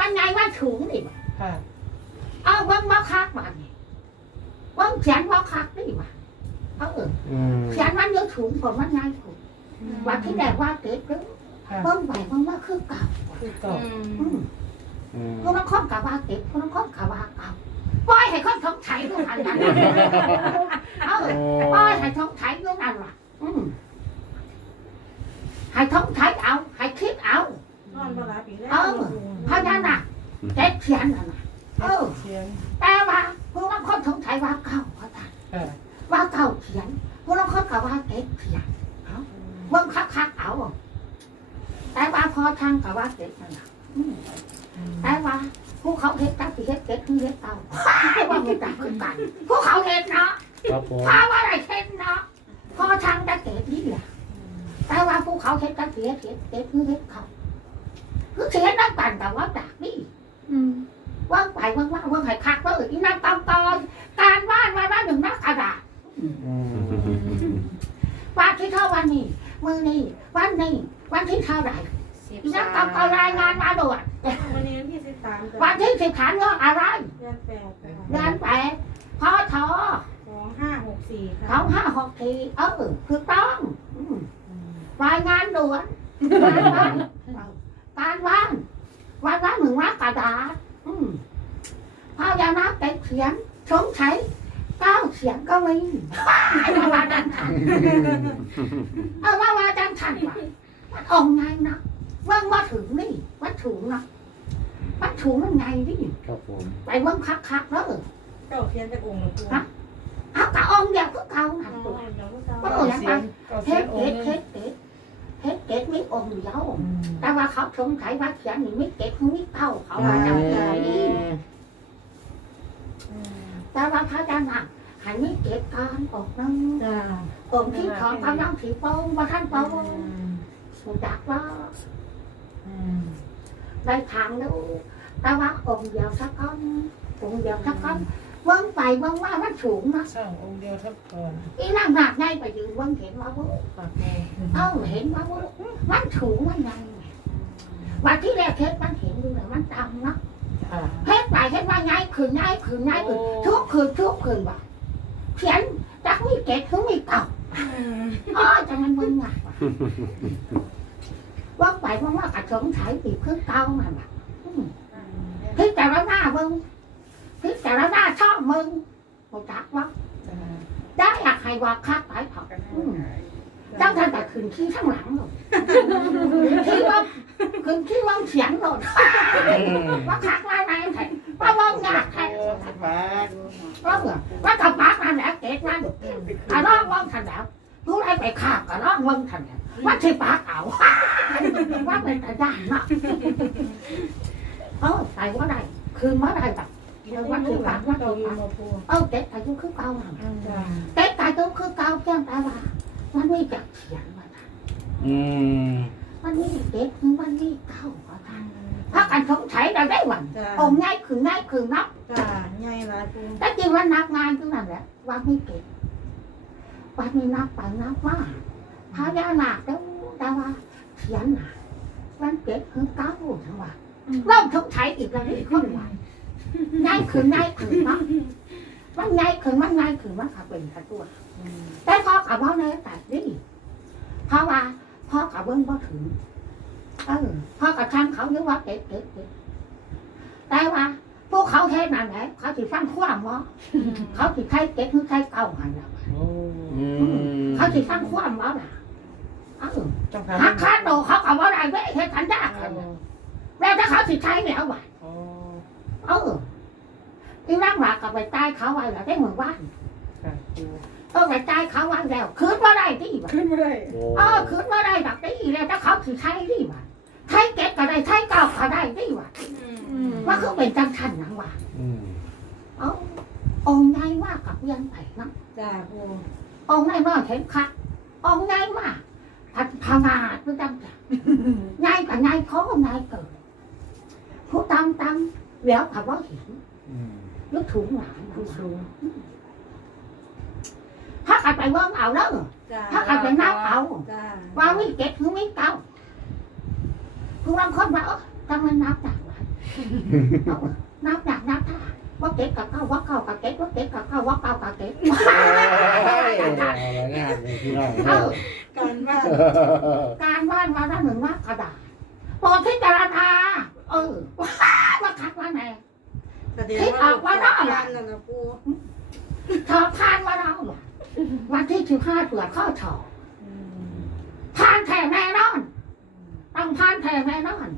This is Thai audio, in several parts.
มันไงว่าถุงนี่บ่ค่ะ เอาเบิ้งมาคักมานี่เบิ้งเขียนว่าคักนี่บ่เอาเอออืมเขียนมันเยอะถุงผมมันไงถุงว่าที่แรกว่าเก็บเด้อค่ะเบิ้งไปเบิ้งว่าคือเก่าคือเก่าอืมอืมพวกนักข้อมกับว่าเก็บพวกนักข้อมกับว่าเก่าปล่อยให้คนท้องไถด้วยอันนั้นเอาเออปล่อยให้ท้องไถด้วยอันว่ะอืมให้ท้องไถเอาให้คิดเอานอนบลาปีแล้วเออเพราะนั้นน่ะเก็บเขียนน่ะนะเออเชียงแต่ว่าพวกนักข้อมท้องไถว่าเก่าว่าท่านค่ะว่าเก่าเขียนพวกนักข้อมกับว่าเก็บเขียนเบิ่งคักคักๆเอา แต่ว่าพอทางกับว่าเก็บนั่นน่ะอืมแต่ว่าพวกเขาเฮ็ดตั้งสิเฮ็ดเก็บคือเฮ็ดเอาว่ามันต่างกันกันพวกเขาเฮ็ดเนาะ ครับผม พาว่าอะไรเฮ็ดเนาะพอทางจะเก็บนี่แหละแต่ว่าพวกเขาเฮ็ดตั้งสิเฮ็ดเก็บเก็บคือเฮ็ดเขา คือเสียน้ำกันแต่ว่าจากนี่ว่างไปว่างว่าว่างให้คักว่าเอออีนั่งตามตอนการบ้านวันละหนึ่งหน้ากระดาษอืมวันที่เท่าวันนี้มือนี้วันนี้วันที่เท่าไหร่สิบอีนั่สางมตามตอนรายงานมาด่วนวันนี้วันที่สิบสามวันที่สิบฐานเรื่องอะไรเดือนแปดเดือนแปดพอทอสองห้าหกสี่สค่ะองห้าหกทีเออคือต้องอืมรายงานด่วน การบ้านการบ้านวันละหนึ่งหน้ากระดาษอืมพยานาคเก็บเขียนสงสัยเก้าเขียนก็มีมาว่าดังทันเออว่าว่าดังทันว่ะมันองค์ไงนะว่ามาถึงนี่มันถูงนะมันถูงมันไงนี่ครับผมไปเบิ่งคักคักๆแล้วเก้าเทียนจากองค์หลวงปู่เอากะองค์เดียวก็เก่าอ๋หัอนตัวเดี๋ยวก็จะก็เก่าอย่างเสียนั้งนเก่าเฮ็เสียดงองเฮ็ค์ดหนึ เฮ็งดเฮ็ดเฮ็ดเฮ็ดมีองค์เดียวอืมแต่ว่าเขาสงสัยว่าเขียนนี่ไม่เก็บไม่เท่าเขาว่าจังไงแต่ว่าพระอาจารย์น่ะให้ไม่เก็บการออกนึงจ้าองค์ที่ขอกำลังถีโป้งว่าท่านโป้งสุดักว่าอืมได้ทางดูแต่ว่าองค์เดียวสักก้อนองค์เดียวสักก้อน เบิ่งไปเบิ่งว่ามันสูงนะช่างองค์เดียวทับก่อนอีนั่งหนักไงไปยืนเบิ่งเห็นว่าเบิ่งปากแม่เออเห็นว่ามันสูงมันไงวันที่แรกเทศมันเห็นดูเลยมันต่ำเนาะค่ะเทศไปเทศว่าไงคืนไงคืนไงคืนทุกคืนทุกคืนว่ะเขียนจักมีเก็ดถึงมีเก่าอ๋อจังมันมึงไงว่ะว่าไปว่าว่ากระสงสัยปีเพิ่งเก่ามันแบบพิจารณามึง พิจารณาชอบมึงกูจักว่าจ้าได้อยากให้ว่าคักไปเถอะอืมตั้งแต่แต่คืนขี้ข้างหลังหรอกขี้ว่าคืนขี้ว่างเสียงหรอกว่าคักว่าไงแท้ว่าว่างากแท้โอ้สบายว่าเหรอว่ากับปากนั่นแหละเกตนั่นกระรอกว่างทันแล้วรู้ได้ไปข้าบกระรอกว่างทันแล้วว่าที่ปากเอาว่าเป็นกระดานเนาะเออใส่ว่าได้คืนว่าได้แบบ กินว่าที่ปากว่าเก่าอยู่มาพูเออเกตอายุคือเก่าหังจ้าเกตอายุคือเก่าเพียงแต่ว่ามันไม่จักเขียนมันอืมมันมีเด็กมันมีเก่าก็ทันถ้ากันสงสัยเราได้หวันจ้าองง่ายคือง่ายคือนับจ้าใหญ่หลายปูแต่จริงว่านับงานทั้งนั้นแหละว่าไม่เก็บว่าไม่นับไปนับว่าพระยานาคแล้วแต่ว่าเขียนน่ะมันเก็บคือเก้าทั้งว่าเริ่มสงสัยอีกแล้วนี่คนว่า ง่ายคือง่ายคือนับมันง่ายคือมันง่ายคือมันขับเป็นขับตัวแต่พ่อกับพ่อในแต่นี่เพราะว่าพ่อกับเบิ้งพ่ถึงเออพ่อกับช่างเขาเรียกว่าเก็บเก็บเก็บแต่ว่าพวกเขาเทศนั่นแหละเขาสิฟังความว่าเขาสิใครเก็บหรือใครเก่าหันละโอ้อืมเขาสิฟังความว่าล่ะหักคาโตเขากับว่าอะไรเว้ยเฮ็ดกันยากกันน่ะแล้วถ้าเขาสิใช้แล้วว่ะโอ้เออ ที่นั่งหลักกับไปใต้เขาไว้แล้วได้เหมือนว่านค่ะปูเออไปใต้เขาไว้แล้วคืนว่าได้ที่ว่ะขึ้นไม่ได้ โอ้เออคืนว่าได้แบบนี้แล้วถ้าเขาสิใช้ที่ว่ะใช้เก็บก็ได้ใช้เก่าก็ได้ที่ว่ะว่าคือเป็นจังชันนังว่ะอืมเออองค์ใหญ่มากกับเรียังไปนะจ้าปูองค์ใหญ่มากเห็นคักองค์ใหญ่มากพัฒพานาคือจังจ้ะใหญ่กับใหญ่เขาก็ใหญ่เกิดผู้ตำตำแล้วขับว่าเห็น อืม ลึกถุงหลานผู้สูงถ้าขัดไปเบิ่งเอาแล้วจ้าถ้าขัดไปนับเอาจ้าว่าไม่เก็บหรือไม่เก่าผู้บางคนว่าเออทำไมนับจากไหนเอานับหนักนับท่าว่าเก็บกับเข้าว่าเข้ากับเก็บว่าเก็บกับเข้าว่าเข้ากับเก็บโอ้ยเอาละงานเลยพี่น้องเออการบ้านการว่านมาด้านหนึ่งว่ากระดาษโปรดพิจารณาเออว่าคัดว่าไง แสดงว่าลูกการนั่นนะปูชอบทานว่าเราเหรอวันที่สิบห้าเผื่อข้อชอบทานแถมแน่นอนต้องทานแถมแน่นอน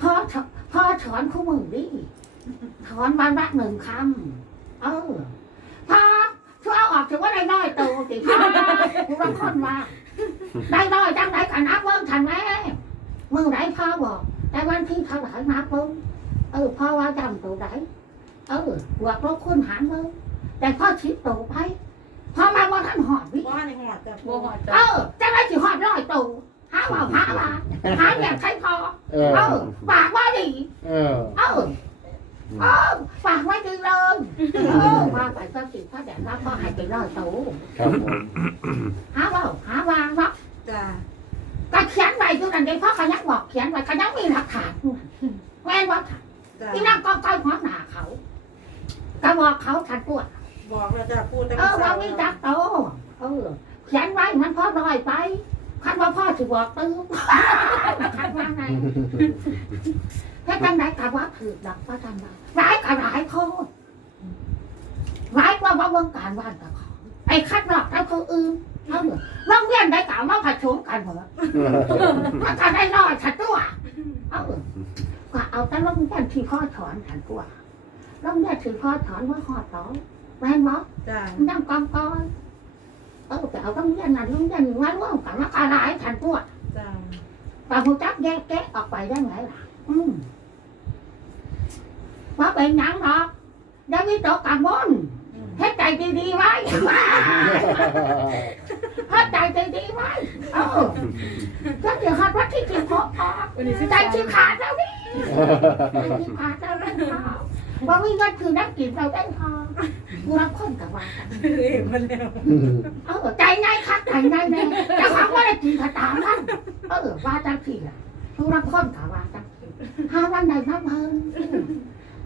พ่อพ่อถอนคู่มือดิถอนวันละหนึ่งคำเออพ่อช่วยเอาออกถือว่าได้น้อยโตสิพ่อคุณรังคนว่าได้น้อยจังไหนกันนับเบิ้งทันแม่มือไหนพ่อบอก แต่วันที่เท่าไหร่นับเบิ้ง เออพ่อว่าจำตัวไหนเออบวกลบคูณหารเบิ้งแต่พ่อชิดตัวไปพ่อมาว่าท่านหอดวิว่าในหอดแต่ปูเออจะได้สิหอดร้อยตัวหาว่าหาว่าหาแบบใครพอเออเออปากว่าดีเออเออเออปากว่าดีเลยเออว่าไปก็สิพ่อแดดรับพ่อใหายไปร้อยตัวครับผมหาว่าหาว่าเนาะจ้าก็เขียนไว้อยู่นั่นเองเพราะเขายังบอกเขียนไว้เขายังมีหลักฐานแม่นว่า จ้าที่นั่งก็ใกล้หัวหน้าเขาก็บอกเขาทันตัวบอกแล้วจ้าปูแต่เออว่ามีจักโตเออเขียนไว้มันพ่อลอยไปคันว่าพ่อสิบอกตื้อคันว่าไงแค่จังไหนกับว่าถือดักว่าจังไหนร้ายกับร้ายโคตรร้ายกว่าว่าเมืองการว่านกับเขาไอ้คัดหลอกแล้วเขาอื่นเออโรงเรียนได้กล่าวว่าผัดโฉมกันเหรอมันก็ได้รอดฉันตัว เอา ก็เอาแต่ลงยันที่พ่อถอนฉันตัวลงยันที่พ่อถอนว่าหอดต่อแม่นบอกจ้านั่งกองกอยเออแต่เอาลงยันนั้นลงยันว่าร่วมกันว่าอะไรฉันตัวจ้าแต่หูจักแยกแกะออกไปได้ไงล่ะ อืมว่าเป็นหยังหรอกได้วิตกกังวลเฮ็ดใจดีๆไว้เฮ็ดใจดีๆไว้เออก็เดี๋ยวหัดว่าที่ที่พอออกวันนี้สิใจที่ขาดแล้วนี่ ใจที่ขาดแล้วนั่นพอว่ามีเงินคือนักกินเราได้พอกูรับคนกับว่ากันเรียกมาแล้วเออใจง่ายคักใจง่ายแน่แต่ความว่าได้กินกระตามนั่นเออว่าจังสี่ล่ะกูรับคนกับว่าจังสี่ห้าวันใดน้ำเพิ่ง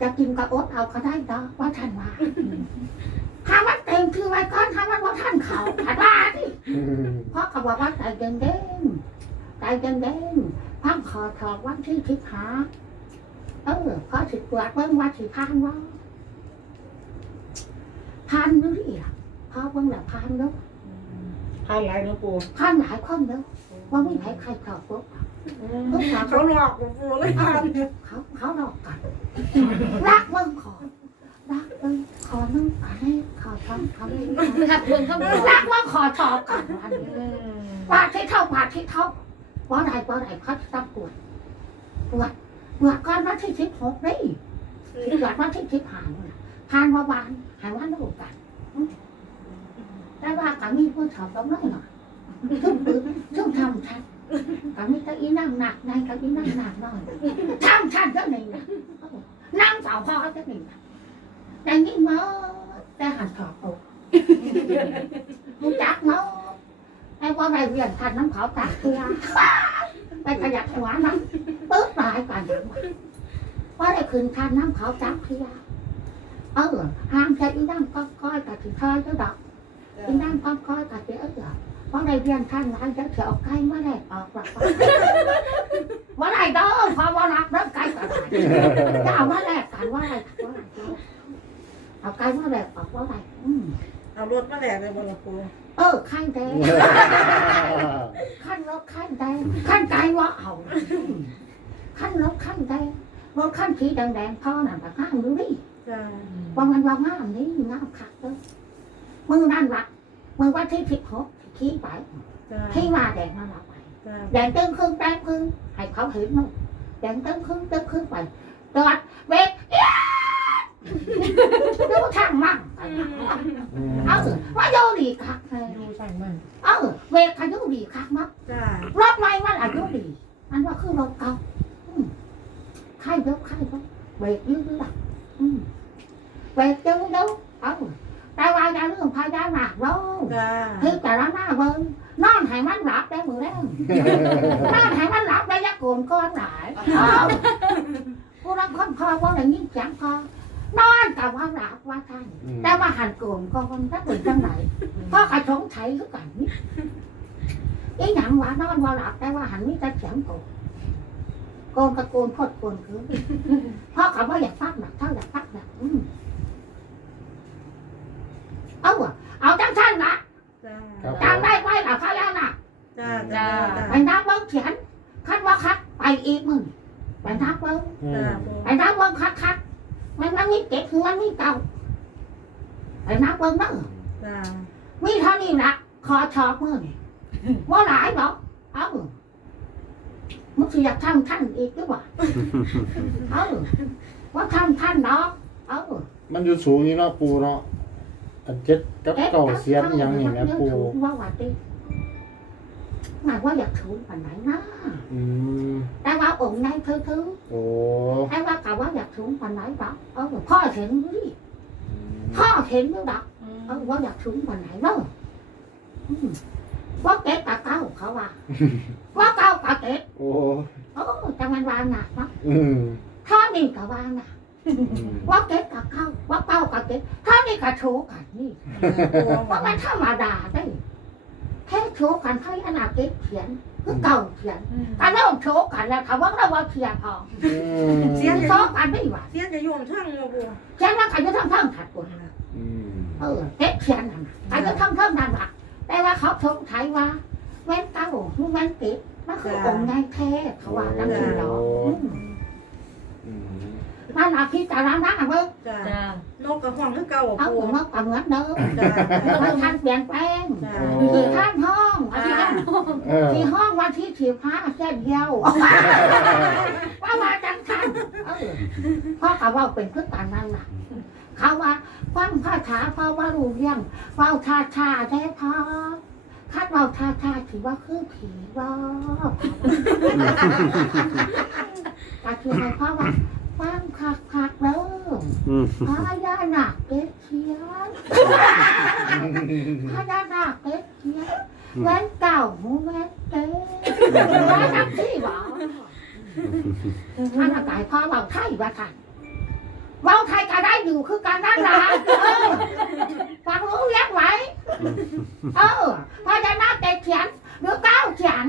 จะกินกระอดเอาก็ได้ดอกว่าท่านว่าห้าวันเต็มคือไว้ก่อนห้าวันว่าท่านเขาถัดว่าที่เพราะเขาบอกว่าใจเย็นเย็นๆใจเย็นเย็น ๆพังคอถอกวันที่ทิพหาเออพอสิตรวจเบิ่งว่าสิพานว่าพานอยู่ดิล่ะพอเบิ่งแล้วพานเนาะทานไรเนาะปูพานหลายคนเนาะว่าไม่ใครใครถอดปุ๊บทุกอย่างเขาหลอกปูเลยพันเขาเขาหลอกกันรักเบิ่งขอรักเบิ่งขอนึ่งขอให้ขอทำขอให้รักเพิ่นเขาบอกรักว่าขอถอบกันวันนี้ปาที่เท่าปาที่เท่า ว่าไรว่าไรเขาจะต้องปวดปวดปวดก่อนวันที่สิบหกนี่ปวดวันที่สิบผ่านน่ะผ่านมาบานหายวันลูกกันอืมแต่ว่าก็มีผู้ชอบต้องน้อยหน่อยชุ่มปืนชุ่มทำชัดก็มีก็อีนั่งหนักในก็อีนั่งหนักหน่อยทำชัดก็หนึ่งนะนั่งสาวพ่อก็หนึ่งนะแต่นี่มาแต่หันถอดตกรู้จักมั้งไอ้ ว่าไรเรียนทันน้ำเขาตากเตือไปขยับหัวมันปึ๊บตายกันอย่าว่าได้คืนทันน้ำเขาตากเตือเออห้ามใช้อีนั่งก้อนก้อยกับถือทอยเจ้าดอกอีนั่งก้อนก้อยกับถือเออเพราะได้เรียนทันหลายจะเสียออกไกลมาได้ออกหลักว่าไรเด้อพอว่ารักเด้อไกลกันจะเอาว่าแรกกันว่าไรว่าไรเอาไกลว่าแรกออกว่าไรอืม เอารถมาแหลกเลยบนปูเออข้างแดงขั้นรถขั้นแดงขั้นไกลว่าเอาขั้นรถขั้นแดงรถขั้นสีแดงๆพ่อน่ะแบบงามดูดิจ้าว่ามันว่างามนี่งามคักเลยมือนั่นละมือว่าที่ทิพหกขี้ไปจ้าที่ว่าแดงนั่นละไปจ้าแดงเต็มครึ่งแดงครึ่งให้เขาเห็นมั้งแดงเต็มครึ่งเต็มครึ่งไปจอดเบรก เอี๊ยดดูทางมั่งไปเออว่าโยดีคักเลยดูช่างมันเออเบรกอายุดีคักมั้งจ้ารถใหม่มันอายุดีมันว่าคือรถเก่าอืมใครยกใครยกเบรกยืดหลักอืมเบรกยืดดูเอาแต่ว่าอย่าลืมพายาหนักลงจ้าคือแต่ละหน้าเบิ้งนอนให้มันหลับได้มือแรงนอนให้มันหลับได้ยักโกนก้อนหลายเอากูผู้รักคนพอว่าอย่างนี้เสียงพอ นอนกับว่าหลับว่าท่านอืมแต่ว่าหันโกนก็คนถ้าเป็นจังไหนพ่อกระชงไถคือกันนี่อีหยังว่านอนว่าหลับแต่ว่าหันนี่จะเสียงโกนโกนกระโกนพดโกนคือพ่อกับว่าอยากฟักหนักเท่าอยากฟักหนักอืมเอาอะเอาจังท่านละ จ้า ครับ จำได้ไหมล่ะพระยาน่ะ จ้าจ้า ไปนับเบิ้งเขียนคัดว่าคัดไปอีกมึงไปนับเบิ้ง อื จ้าม ปู ไปนับเบิ้งคัดคัดมันมันมีเก็บคือมันมีเก่าไปนับเบิ้งเด้อ จ้า มีเท่านี้ละคอชอบมือนี่ว่าหลายบอกเอามึงสิอยากทำท่านอีกหรือเปล่า เอาว่าทำท่านดอกเอามันอยู่สูงนี่เนาะปูเนาะอันเจ็ดกับเก่าเสียนอยังนี่แม่ปูว่าว่าดิหมายว่าอยากถูกปันไหนนะอืมแต่ว่าองค์ในเธอถือโอ้แต่ว่ากะว่าอยากถูกปันไหนดอกเออพ่อเห็นดิพ่อเห็นด้วยดอกเออว่าอยากสูงกว่าไหนเนาะอืม ว่าเก็บกะเก้าเขาว่า ว่าเก้ากะเก็บโอ้โอ้จังมันวางหนักเนาะอืมท่อนี่กะวางหนักอืมว่าเก็บกะเก้าว่าเก้ากะเก็บท่อนี่กะโชว์กันนี่ว่ามันธรรมดาได้แค่โชว์กันให้อนาเก็บเขียนคือเก่าเขียนการเริ่มโชว์กันแล้วคำว่าเราว่าเขียนพออืมเขียนโชว์กันได้หว่าเสียจะโยมช่างมาปูเขียนว่าใครจะทำเพิ่มถัดกว่าอืมเออเก็บเขียนนั่นน่ะใครจะทำเพิ่มนั่นหละ แต่ว่าเขาสงสัยว่าแว่นเก้าลูกแว่นติดมันคือองค์นายแท้เขาว่าจังซี่หรออืมอืมมันอาพิจารณาเบิ่งจ้าจ้านกกระห้องคือเก่าเอาปูหัวก็เหมือนเดิมจ้ามันท่านเปลี่ยนแปลงจ้าที่ท่านห้องวันที่ท่านเออที่ห้องวันที่สิบห้าเส้นเดียวว่ามาจังทันเออพ่อเขาว่าเป็นพืชการนั่นน่ะ เขาว่าฟังพ่อถาพ่อว่ารู้เรื่องเฝ้าชาชาได้พอคาดเฝ้าชาชาถือว่าคือผีว่าก็คือให้พ่อว่าฟังคักคักๆเด้ออืมพญานาคเก็ดเขียนพญานาคเก็ดเขียนแว่นเก่าหูแว่นเก๋ว่าทักที่บอกท่านอากาศพ่อเบาไทยว่าท่านเบาไทยก็ได้ อยู่คือการนั่นล่ะเออฟังรู้เลี้ยงไว้ เออพญานาคเก็ดเขียนหรือเก้าเขียน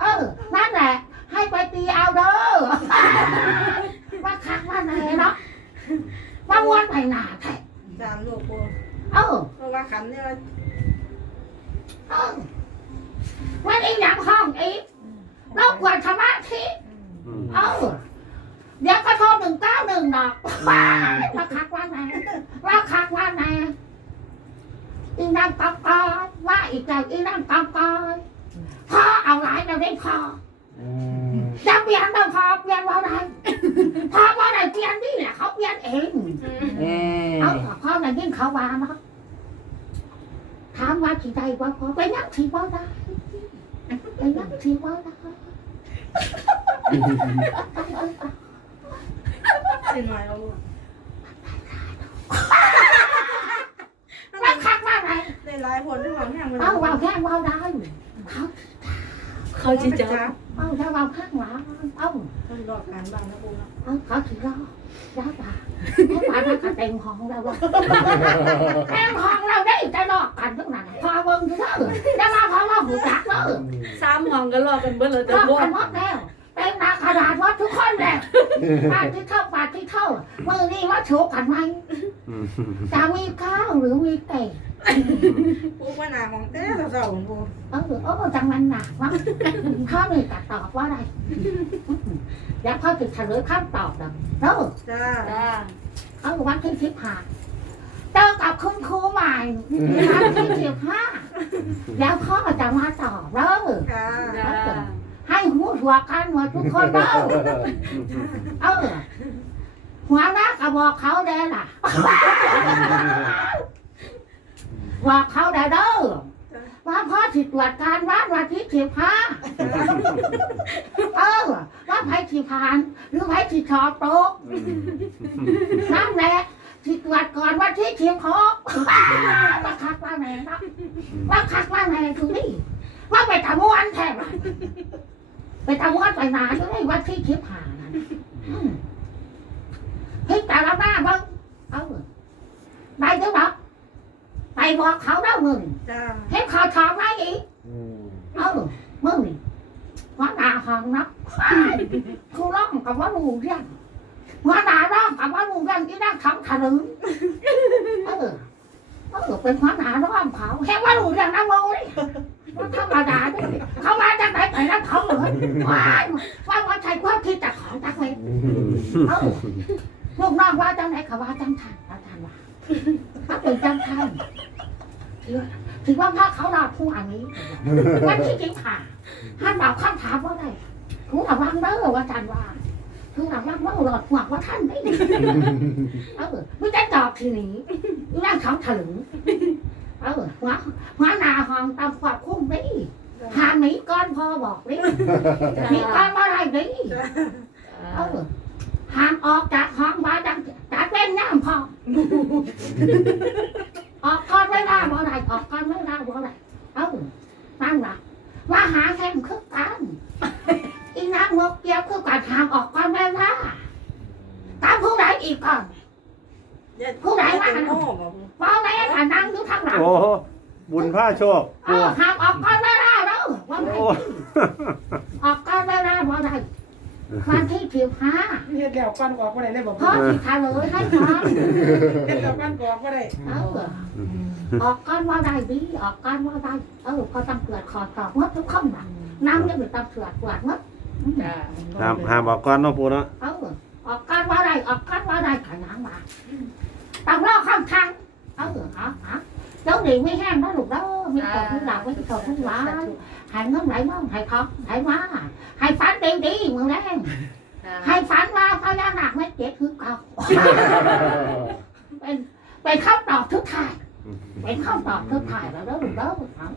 เออ นั่นแหละ ให้ไปตีเอาเด้อ ว่าคักว่าไหนเนาะว่าวันไปหนาแท้จ้าลูกปูเออ เพราะว่าขันเนี่ยเออวันนี้หนังห้องอีกเราควรสมาธิเออเดี๋ยวก็โทรหนึ่งเก้าหนึ่งดอกว้ายว่าคัก ว่าไหนว่าคักว่าไหนอีนั่งกอกอยว่าอีกใจอีนั่งกอกอยพอเอาหลายเราได้พออืมจะเปลี่ยนเราพอเปลี่ยนว่าไรพอว่าไรเปลี่ยนนี่แหละเขาเปลี่ยนเองอืมเอาพ่อในยิ่งเขาว่าเนาะถามว่าที่ใดว่าพอไปนั่งที่ว่าได้ไปนั่งที่ว่าได้สิหน่อยเอาลูกว่าคักว่า ไรได้หลายผลที่หวังแห้งมันเอาว่าแค่ว่าได้เขาเขาจะจับเอาถ้าว่าข้างหลังเอาต้องรอการบ้างนะปูนะเอาเขาถือเราได้ป่ะไม่ป่าถ้าเขาเต็มห้องเราว่าเต็มห้องเราได้จะลอกกันทุกนั้นพอเบิ่งเถอะจะมาพอว่าหูจักเนอะสามห้องก็รอกันเบิ่เลยรแต่อบบ่กันหมดแล้วเต็มหน้ากระดาษวัดทุกคนเลยปาดที่เข้าปาดที่เข้ามือนี่ว่าโชว์กันไหม จะมีข้าวหรือมีไก่ปูว่าหนาของเต้เสาๆปูเออเออจังมันหนักวะข้าวนี่จะตอบว่าอะไรเดี๋ยวพ่อจะเฉลยข้ามตอบนะเออจ้าจ้าเขาบอกวันที่สิบห้าเจอกับคุณครูใหม่วันที่สิบห้าแล้วพ่อจะมาตอบเด้อค่ะจ้าให้หูหัวกันหมดทุกคนเด้อเออ หัวหน้าก็บอกเขาได้ล่ะ บอกเขาได้เด้อว่าพ่อสิตรวจการวัดวันที่สิบห้าเออ ว่าไผสิผ่าน หรือไผสิชอบตกนั่นแหละสิตรวจก่อนวันที่สิบหกว่าคักว่าไหนเนาะว่าคักว่าไหนทุกนี่ว่าไปตะม้วนแท้ว่ะไปทำวัดไปนาอยู่ในวัดที่ชิบหานั่นอืม พิจารณาบ้างเอาไปด้วยหรอไปบอกเขาแล้วมึงจ้าให้เขาถาอะไรอีกเออมึงว่าหนาห้องนับครูร้องกับว่ารูเรื่องว่าหนาร้องกับว่ารูเรื่องที่นั่งทำขนมเออเออเป็นหัวหนาร้องเขาแค่ว่ารูเรื่องนั่งโง่เลยมันธรรมดาด้วยเขามาจากไหนไปนั่งเขาเหรอว่าว่าว่าใช้ความคิดจากของตั้งเลยเออ ลูกน้องว่าจังไหนเขาว่าจังทันว่าทันว่าเขาเป็นจังทันถือถือว่าพระเขาเราผู้อันนี้ว่าที่จริงค่ะท่านตอบคำถามว่าไงคุณระวังเด้อว่าจันว่าคุณระวังว่าหลอดหัวว่าท่านได้เออไม่ได้ตอบทีนี้ร่างเขาถลึงเออหัวหัวนาหองตามควบคุมดิหาหนีก้อนพ่อบอกดิหนีก้อนว่าอะไรดิเออ ห้ามออกจากห้องบ้านจังจากเล่นน้ำพอออกก่อนไม่ได้บ่ได้ออกก่อนไม่ได้บ่ได้เออนั่งหลักว่าหาแข่งคือกันอีนางงกเกียวคือกันห้ามออกก่อนไม่ได้ตามผู้ใดอีกก่อนผู้ใดว่าโอ้บอกบ่แม่น่ะนั่งอยู่ทางหลังโอ้บุญผ้าโชคเออห้ามออกก่อนไม่ได้เด้อว่าไงโอ้ออกก่อนไม่ได้บ่ได้ วันที่สิบห้าเฮ็ดแล้วก้อนกอกบ่ได้เลยบอกพ่อสิทาเลยให้ฟังเฮ็ดแล้วก้อนกอกบ่ได้เออออกก้อนว่าได้ดีออกก้อนว่าได้เออพอต้องเกิดขอตอบว่าทุกข้อหลังน้ำจะเป็นตำเสือตรวจมั้งจ้าห้ามห้ามบอกก่อนเนาะปูเนาะเออออกก้อนว่าได้ออกก้อนว่าได้ขนาดมาต้องรอข้างทางเออเอาเอาเจ้าดีไม่แห้งนะลูกเด้อมีตกมีหลับไม่ตกไม่หวานหายเงินไหลมั่งหายทองหายมา หายฝันดีดีๆมึงแรงหายฝันว่าพญานาคไม่เจ็บคือเก่าเป็นเป็นคำตอบทุกทายเป็นคำตอบทุกทายแล้วเด้อลูกเด้อเอา